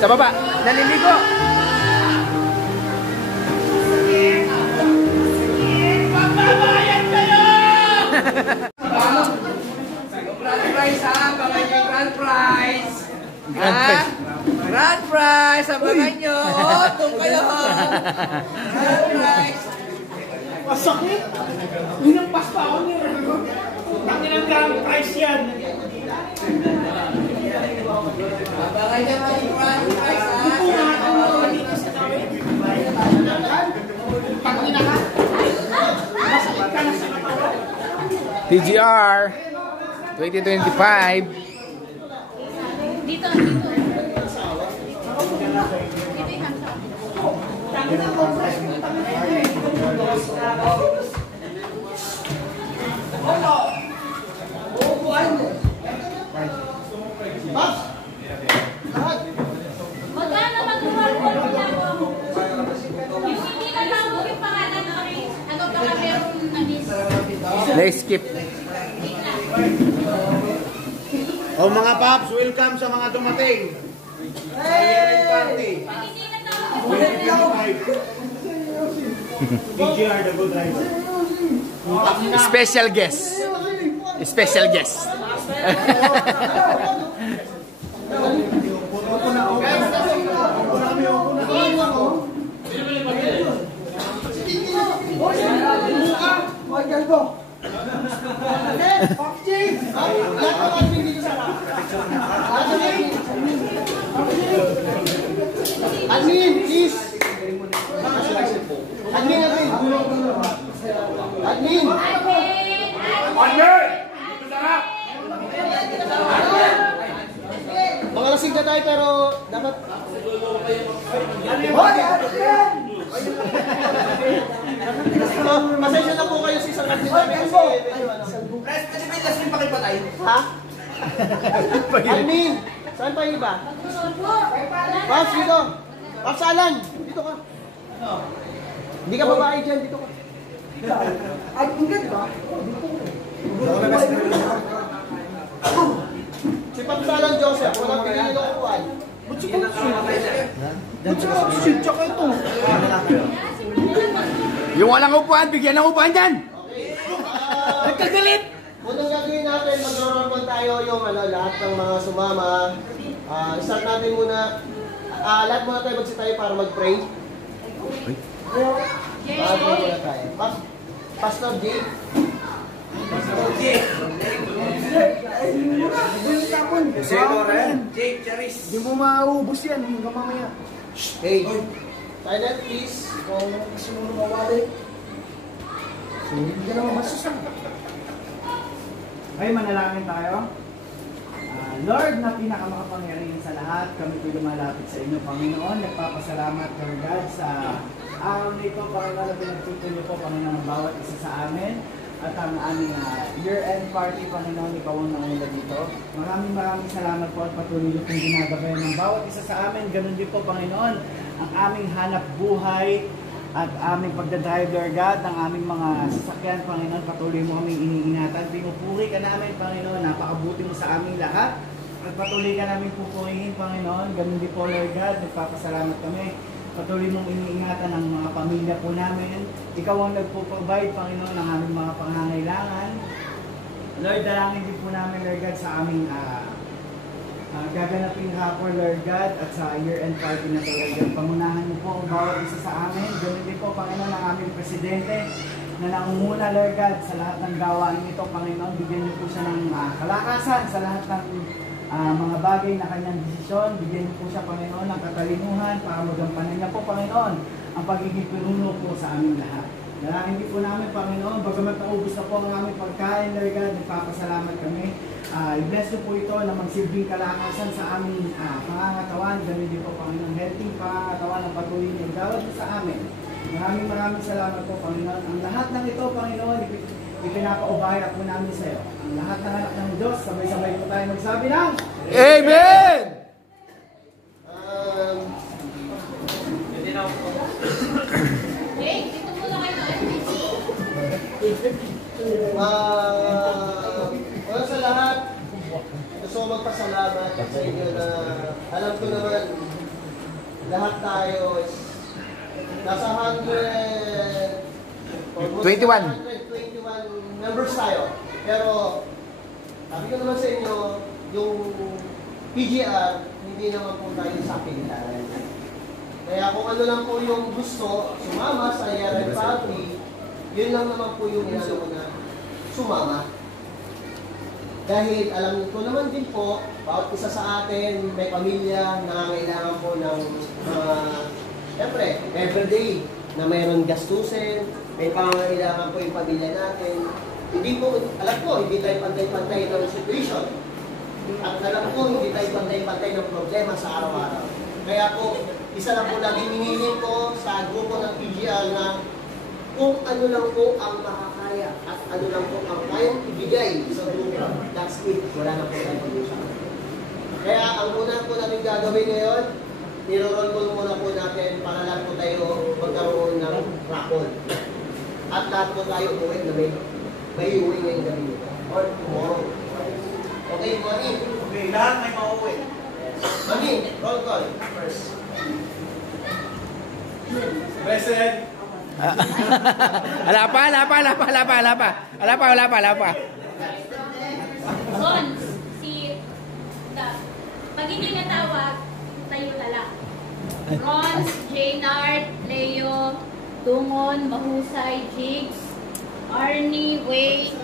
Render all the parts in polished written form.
Sa baba, naliligo. Magbabayad kayo! Grand prize ha, abangan nyo yung grand prize. Grand prize, abangan nyo. Doon kayo ha. Grand prize. Masakit. Hinampas pa ako niya. Tangin ang grand prize yan. Abangan nyo yung grand prize ha. TGR 2025. Dito. Magkano mag-work niya po? Yung hindi na tawag yung pangalan na rin. Ano baka meron na miss? Let's skip. Oh mga paps, welcome sa mga dumating. Hey! Party. Pag hindi na tawag. DJR, the good driver. Special guest. Special guest. Admin, please. Admin. Mga lasing na tayo pero dapat... Pasensya na po kayo sa isang admin namin kasi... Guys, pwede ba yung lasing pakipatay? Ha? Admin! Saan pa yung iba? Paps, dito! Paps, Alan! Dito ka! Hindi ka babae dyan, dito ka! Admin ba? Si Paps Alan Joseph, walang pinili ng upuan. Ba't si Paps? Tsaka ito! Yung walang upuan, bigyan ng upuan dyan! Nagkagalit! Unang gagawin natin, mag-roll tayo yung lahat ng mga sumama. Start natin muna. Lahat muna tayo tayo para mag-pray. Mag-pray muna tayo. Pastor Jake. Pastor Jake. Jake, Charis. Hindi mo mauubos yan hanggang mamaya. Hey, silent please. Kung gusto mo lumawali. Hindi ka naman masusang. Okay, manalangin tayo. Lord na pinakamakapangyarihan sa lahat, kami po lumalapit sa inyo, Panginoon. Nagpapasalamat, Lord God, sa araw na ito, Panginoon, na pinagtuto niyo po, Panginoon, ng bawat isa sa amin. at ang aming year-end party, Panginoon, ikaw ang nanguna dito. Maraming salamat po at patuloy niyo pong ginagabayan ng bawat isa sa amin. Ganun din po, Panginoon, ang aming hanap buhay at aming pagdadrive, Lord God, ang aming mga sasakyan, Panginoon, patuloy mo kaming iniingatan. Pinupuri ka namin, Panginoon, napakabuti mo sa aming lahat. At patuloy ka namin pupurihin, Panginoon. Ganun din po, Lord God, nagpapasalamat kami. Patuloy mong iniingatan ang mga pamilya po namin. Ikaw ang nagpo-provide, Panginoon, ng aming mga pangangailangan. Lord, dalangin din po namin, Lord God, sa aming gaganaping hapon, Lord God, at sa year-end party na ito, Lord God. Pangunahan niyo po ang bawat isa sa amin. Ganun din po, Panginoon, ang aming presidente na nangunguna, Lord God, sa lahat ng gawain nito, Panginoon. Bigyan niyo po siya ng kalakasan sa lahat ng mga bagay na kanyang desisyon. Bigyan niyo po siya, Panginoon, ng katalinuhan para magampanan niya po, Panginoon, ang pagiging pinuno po sa aming lahat. Dalangin din po namin, Panginoon, bagamat naubos na po ang aming pagkain, Lord God, nagpapasalamat kami. I-bless niyo po ito na magsilbing kalakasan sa aming pangangatawan. Ganun din po, Panginoon, healthy pangangatawan ang patuloy niyo gawad sa amin. Maraming salamat po, Panginoon. Ang lahat ng ito, Panginoon, ipinapaubaya po namin sa iyo. Ang lahat ng anak ng Diyos, sabay-sabay po tayo magsabi ng Amen! Jake, dito muna kayo. Wala sa lahat, gusto ko magpasalamat sa inyo na alam ko naman lahat tayo is nasa 21 members tayo. Pero sabi ko naman sa inyo, yung PGR, hindi naman po tayo sa pilihan. Kaya kung ano lang po yung gusto, sumama sa year-end party, yun lang naman po yung inano na sumama. Dahil alam ko naman din po, bawat isa sa atin, may pamilya, nangangailangan po ng siyempre, everyday na mayroon gastusin, may pangangailangan po yung pamilya natin. Hindi po, alam ko, hindi tayo pantay-pantay ng situation. At alam ko, hindi tayo pantay-pantay ng problema sa araw-araw. Kaya po, isa lang po laging hinihingin ko sa grupo ng PGR na kung ano lang po ang makakaya at ano lang po ang kayang ibigay sa grupo. That's it. Wala na po tayong pag-usapan. Kaya ang una po natin gagawin ngayon, niro-roll call muna po natin para lang po tayo magkaroon ng raffle. At lahat po tayo uwi na may uwi ngayong gabi nito. Or tomorrow. Okay, Mami? okay, lahat may mauwi. Mami, roll call. First. Present. Wala pa. Ron, pag hindi natawag, tayo na lang. Ron, Jaynard, Leo, Tungon, Mahusay, Jigs, Arnie, Wade,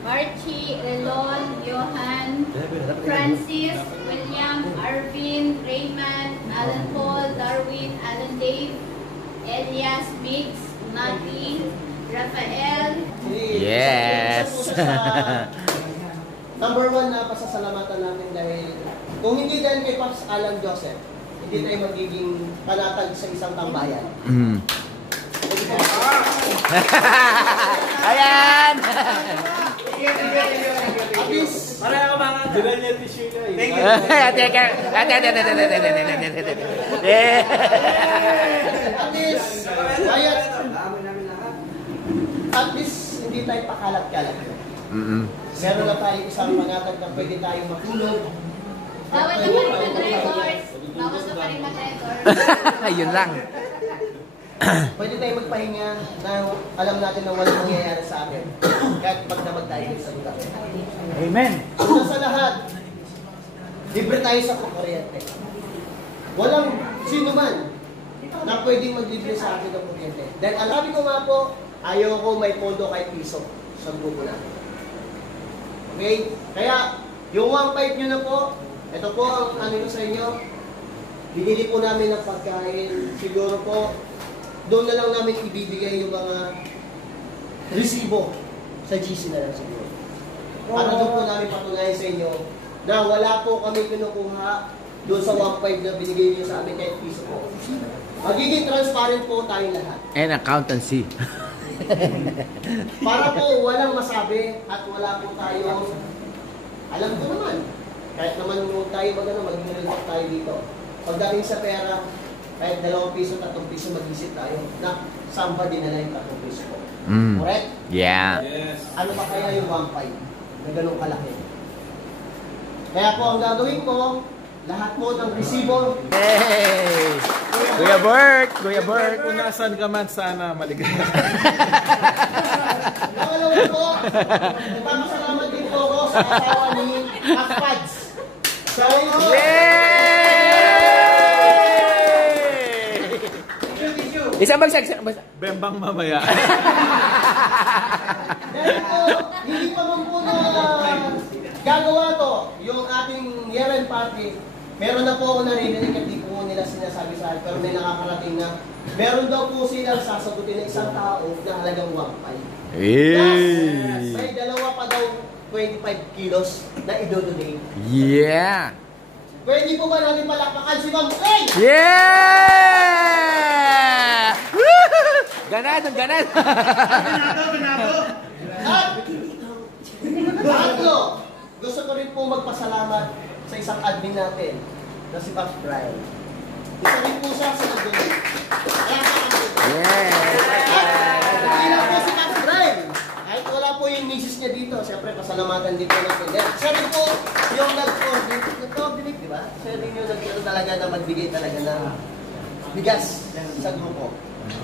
Archie, Elon, Johan, Francis, William, Arvin, Raymond, Alan Paul, Darwin, Alan Dave, Elias, Mix, Nati, Rafael. Yes! Number 1 na pasasalamatan namin dahil kung hindi dahil kay Pops Alan Joseph, hindi tayo magiging panatag sa isang tambayan. Ayan! At least, Pareho ka mga diba niya tissue ka eh. Thank you. at least, hindi tayo pakalat-kalat. Meron na tayo isang pangatag na pwede tayong matulog. Bawal na pa rin mag-records. Bawal na pa rin mag-records. Yun lang. Pwede tayo magpahinga na alam natin na walang mangyayari sa atin. Kahit magdamag tayo sa lugar. Amen. Una sa lahat, libre tayo sa kuryente. Walang sino man na pwedeng maglibre sa atin ng kuryente. Dahil alabi ko nga po, ayaw ko may pondo kahit piso sa grupo natin. Okay? Kaya, yung 1.5 nyo na po, ito po ang ano sa inyo, binili po namin ng pagkain, siguro po, doon na lang namin ibibigay yung mga resibo sa GC na lang siguro. Para doon po namin patunayan sa inyo na wala po kami kinukuha doon sa 1.5 na binigay niyo sa amin kahit piso po. Magiging transparent po tayong lahat. And accountancy. Para po walang masabi at wala po tayo, alam ko naman, kahit naman tayo mag-inulog tayo dito. Pagdating sa pera, kahit 2 piso, 3 piso, mag-isip tayo na saan ba dinala yung 3 piso ko. Correct? Yeah. Ano pa kaya yung 1.5 na ganun kalaki? Kaya po ang gagawin ko, lahat po ng resibo. Hey! Kuya Bert! Kuya Bert! Kung nasan ka man, sana maligaya. Pangalawa po, nagpapasalamat din po ako sa asawa ni Akpads. So, Isang bagsak! Isang bagsak! Bembang mamaya. dahil po, hindi pa man po na gagawa to, yung ating year-end party, meron na po ako narinig at di po nila sinasabi sa akin, pero may nakakarating na meron daw po silang sasagutin ng isang tao na halagang 1.5. Plus, may dalawa pa daw 25 kilos na idodonate. Yeah! Pwede po ba natin palakpakan si Ma'am Eng? Yeah! Ganan! Ang ganan! At tatlo, gusto ko rin po magpasalamat sa isang admin natin na si Pops Brian. Isa rin po siya sa nag-donate. Yeah! Hindi lang po si Pops Brian. Kahit wala po yung misis niya dito, siyempre pasalamatan din po natin. Siya rin po yung nag-coordinate, di ba? Siya rin yung nag-ano talaga na magbigay talaga ng bigas sa grupo.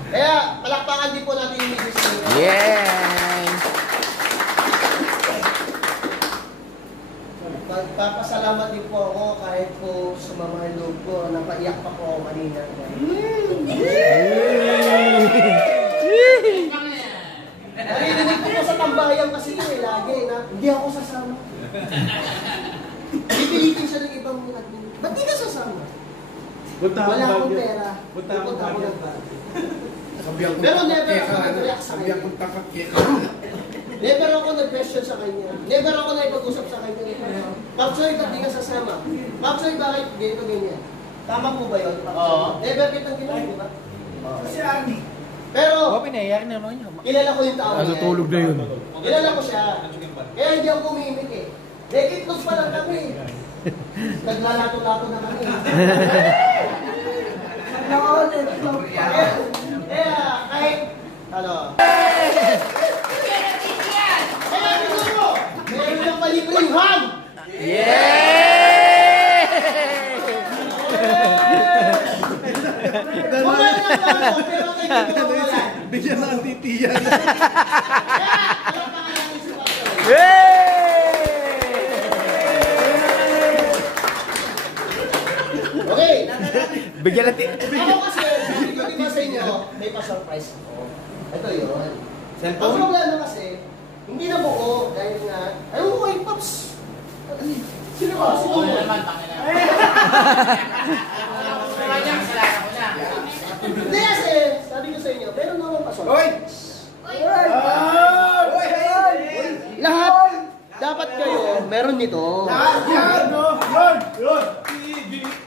Kaya palakpakan din po natin yung misis niya. Yeah! Magpapasalamat din po ako kahit po sumama yung loob ko. Napaiyak pa po ako kanina. Narinig ko po sa tambayan kasi lagi na hindi ako sasama. Pipilitin siya ng ibang admin. Ba't di ka sasama? Wala akong pera. Punta ako ng bago. Pero never ako nag-react sa kanya. Never ako nag-question sa kanya. Never ako naipag-usap sa kanya. Papsoy, ba't di ka sasama? Papsoy, bakit ganito ganyan? Tama po ba yun? Oo. Never kitang ginawa, di ba? Si Arnie. Pero, Pinaiyak na naman niya. kilala ko yung tao niya. Natutulog na yun. Kilala ko siya. Kaya hindi ako pumimik eh. Itlog pa lang kami. Naglalato-lato na kami. Kaya kahit, ano, kaya gusto mo, meron ng palibreng ham! Yeah! Kung meron ng ham, pero kayo hindi mo wala. Bigyan na ang titiyan. Kaya, alam pa kaya ng sipasyon. Okay. Bigyan natin. Ako kasi, sabi ko diba sa inyo, may pa-surprise ako. Ito yun. Ang problema kasi, hindi na buo dahil nga, ayaw ko kay Pops. Sino ba? Sino ba? Hindi kasi, sabi ko sa inyo, meron naman pa-surprise. Lahat, dapat kayo, meron nito.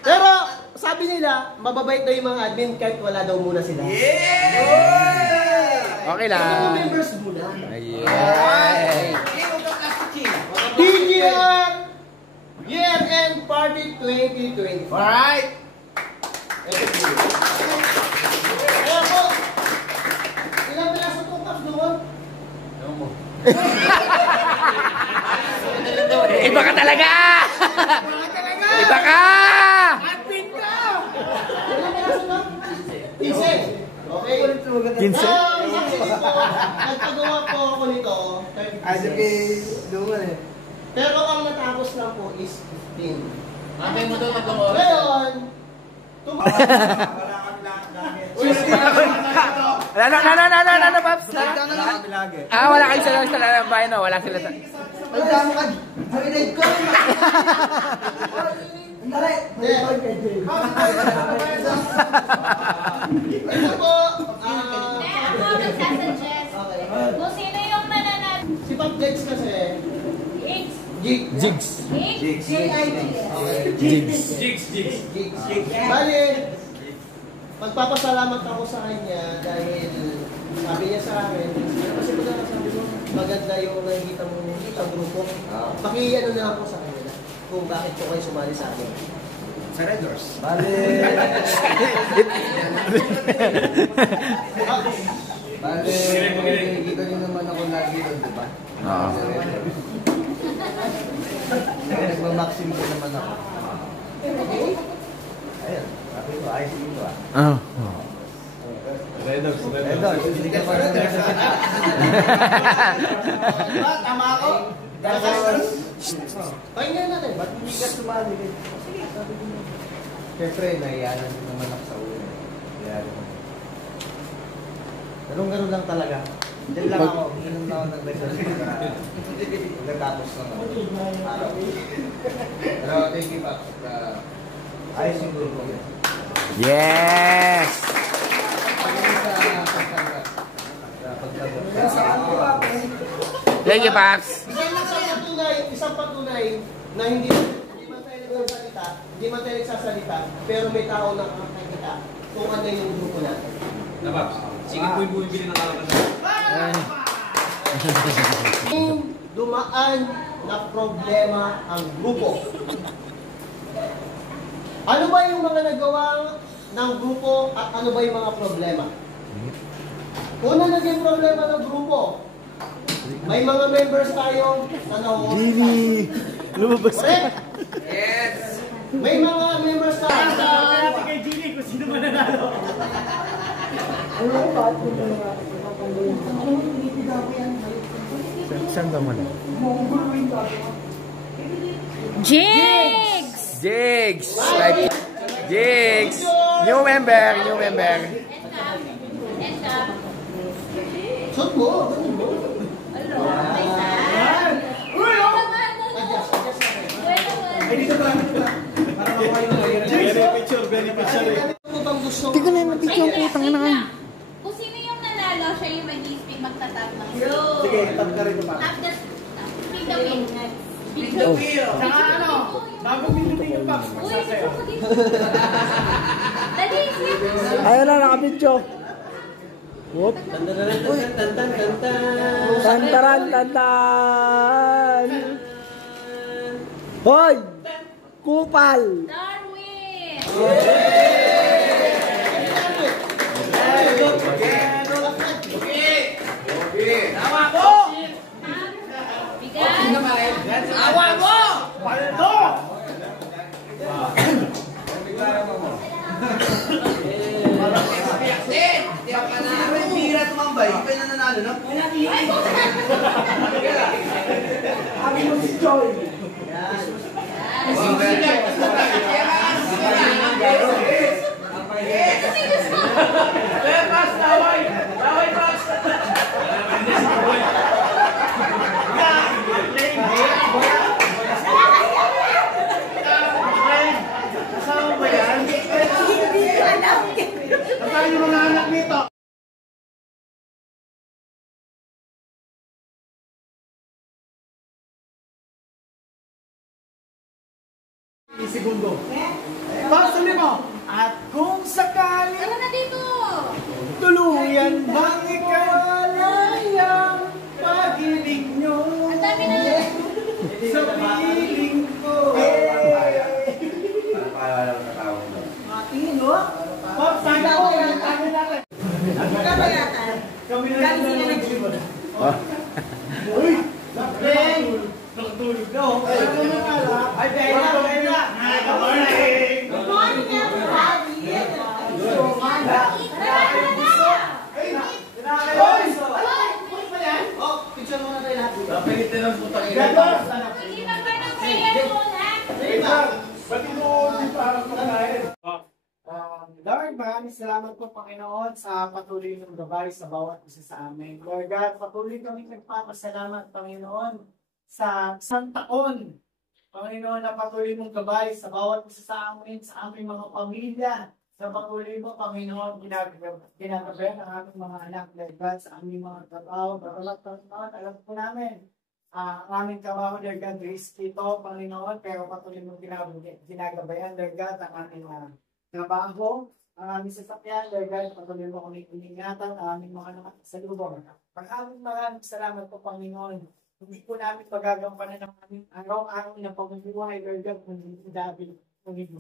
Pero, sabi nila, mababait daw yung mga admin kahit wala daw muna sila. Okay Mga lang. members muna. Yeah! DGR Year-End Party 2024. Alright! Ito po. Kaya po, ilang piraso po, Pops, doon? Iba ka talaga! Iba ka! Ilang piraso na? 15. Okay. 15? Actually po, nagpagawa po ako nito, 30 pieces. Pero ang natapos lang po is 15. Mabay mo doon tatlong oras. Ngayon, Ano, Paps? Wala kayo sa bahay, no? Wala sila sa... ito po, Kaya ako magsasuggest. Kung sino yung mananalo. si Pop Dex kasi, Hicks. Jigs. Hicks. Jigs. Bali, magpapasalamat ako sa kanya dahil Sabi niya sa akin, kasi sabi mo, maganda yung nakikita mo sa grupo. Pakiano na ako sa kanila kung bakit po kayo sumali sa akin. Sa Red Doors. Bale, nakikita niyo naman ako lagi doon, di ba? Oo. Nagmamaxim ko naman ako. Ayun, sabi ko, ayos dito ah. Oh. Red Doors, hindi ka pa rin tama ako. Pakinggan natin. Ba't hindi ka sumali? Sige, sabi ko na. Siyempre, nahiyanan din naman ako sa ulo. Kaya Ganun lang talaga. Diyan lang ako. Ganun lang ako nag-record. Pagkatapos ng araw. Pero thank you, Paps. Ayos yung grupo. Yes! Thank you, Paps. Isang patunay na hindi man tayo nagsasalita, hindi man tayo nagsasalita, pero may tao na nakakita kung ano yung grupo natin. Na, Paps. Sige po yung bumibili ng kalaban. Dumaan na problema ang grupo. Ano ba yung mga nagawa ng grupo at ano ba yung mga problema? Una naging problema ng grupo. May mga members tayo na nahuhusay. Gini! Lumabas ka. Correct? Yes! May mga members tayo na Natin kay Gini kung sino man nanalo. Saan ka mo na? Jigs! Jigs! Jigs! New member! New member! And up. shoot mo. Hello, may saan? Uy, naman mo. Adjust natin. Uy, naman. Beneficiary. Ano bang gusto mo? Tignan na video ang putang ina kayo. Kung sino yung nanalo, siya yung mag-i-speak magtatap ng group. Sige, tap ka rin pa. Tap the... Speak the win. Speak the Oh. win. Saka ano, bago minutin yung Paps, Uy, magsasayaw. ito dito. Dali, speak. Ayun na, nakabidyo. Whoop. Tantaran, tantan. Hoy! Kupal! Darwin. Bigat. Awa mo! Paldo! Hindi ako nanalo. May pira tumambay. Hindi pa nanalo na. Sabi mo si Joy. Kasama ba yan? Hindi alam. Kasama yung mga anak nito. Segundo. Pasali mo. At kung sakali Tama na dito. tuluyan bang ikawalayang pag-ibig nyo Ang dami na. sa piling ko. Matingin, no? Pop, sana ko yan. Kami natin. Kami natin. Uy! Lakling! Nakatulog na, oh. Ay, Bella! Bella! Good morning! Good morning, everybody. Oh, picture mo na tayo lahat. Napilitin ang putang ina. Gatos! Hindi ba kayo ng prayer muna? Lord, maraming salamat po, Panginoon, sa patuloy ng gabay sa bawat isa sa amin. Lord God, patuloy kami nagpapasalamat, Panginoon, sa isang taon. Panginoon, na patuloy mong gabay sa bawat isa sa amin, sa aming mga pamilya. Sa patuloy mo, Panginoon, ginagabayan ang aming mga anak, Lord God, sa aming mga trabaho. Panginoon, alam po namin, ang aming trabaho, Lord God, risky ito, Panginoon, pero patuloy mong ginagabayan, Lord God, ang aming trabaho. ang aming sasakyan, Lord God, patuloy mo kami iningatan, ang aming mga nakasalubong. Maraming salamat po, Panginoon. Hindi po namin magagampanan ng aming araw-araw na pamumuhay, Lord God, kung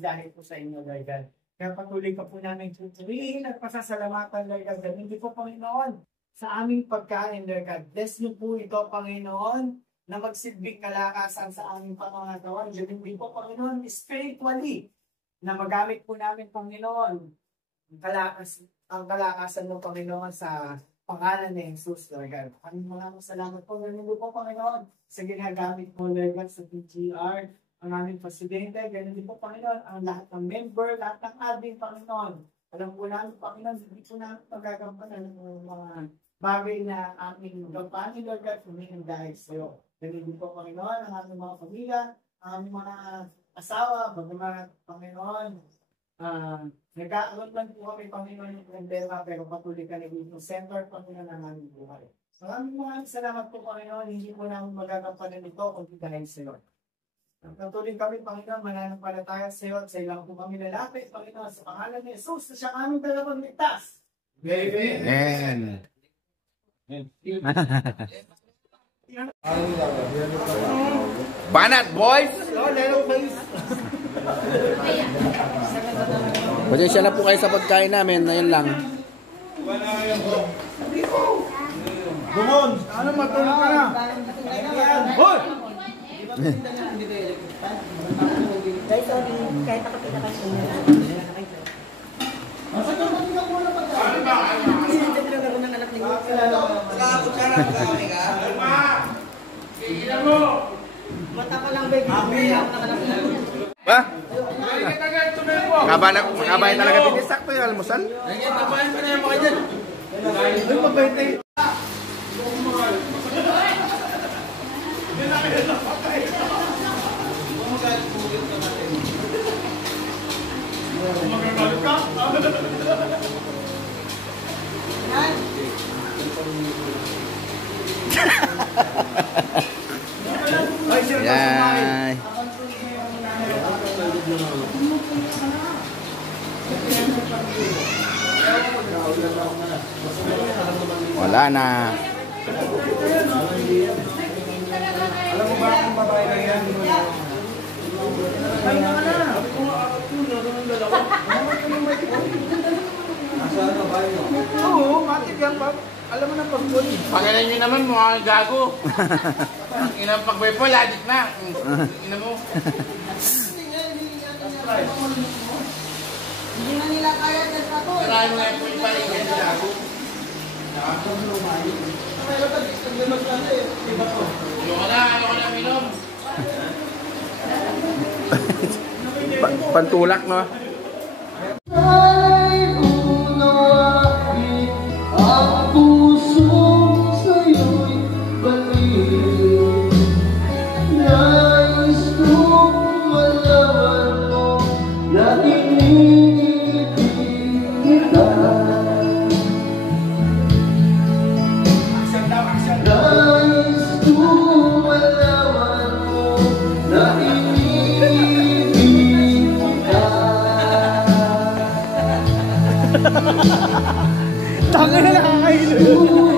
dahil po sa inyo, Lord God. Kaya patuloy ka po namin tuturiin at pasasalamatan, Lord God. Hindi po, Panginoon, sa aming pagkain, Lord God. Bless niyo po ito, Panginoon, na magsilbing kalakasan sa aming pangangatawan. Hindi po, Panginoon, spiritually, na magamit po namin, Panginoon, ang kalakasan ng Panginoon sa pangalan ni Jesus, Lord God. Maraming salamat po. Ganun po, Panginoon, sa ginagamit po, Lord God, sa PGR, ang aming presidente, ganun din po, Panginoon, ang lahat ng member, lahat ng admin, Panginoon. Alam po namin, Panginoon, hindi po namin magagampanan ng mga bagay na aming gampanin, Lord God, humihin dahil sa iyo. Ganun din po, Panginoon, ang aming mga pamilya, ang aming mga asawa, bagamat, Panginoon, nag-aaral man po kami, Panginoon, ng problema, pero patuloy ka na dito, center, Panginoon, ng aming buhay. Maraming salamat po, Panginoon, hindi po namin magagampanan ito kung dahil sa iyo. Patuloy kami, Panginoon, mananampalataya sa iyo at sa ilang po kami lalapit, Panginoon, sa pangalan ni Jesus na siyang aming tagapagligtas. Amen. Banat, boys! Pasensya na po kayo sa pagkain namin, na yun lang. Bumon! Ano matulog ka na? Hoy! Guys, sorry, kahit ako pinakasin na lang. Masa ka matigak mo na pagkakas? Ano ba? Hindi na gano'n ng anak ni Gok. Magkakabot ka na, magkakabot ka. Iilan mo! Mata ko lang, baby. Ba? Kabayan talaga din. Sakto yung almusal. Tabayan ka na yung mga dyan. Ay, mabait na yun. Yan. Wala na. Alam mo ba kung babae lang yan? Ay, na ka na. Oo, matik yan, Pap. Alam mo na pag-ball. Pagalan nyo naman, mga gago. Inang pag-wepo, ladik na. Ina mo. Hindi na nila kaya ng trato. Marami mo nga po yung paligyan ng gago. Ayoko na, minom. Pantulak, no? Ay, unahin ang pusong sa'yo'y balik. Nais kong malaman mo na iniibig kita. Nais kong malaman mo na iniibig kita. Tangin na nakakailo.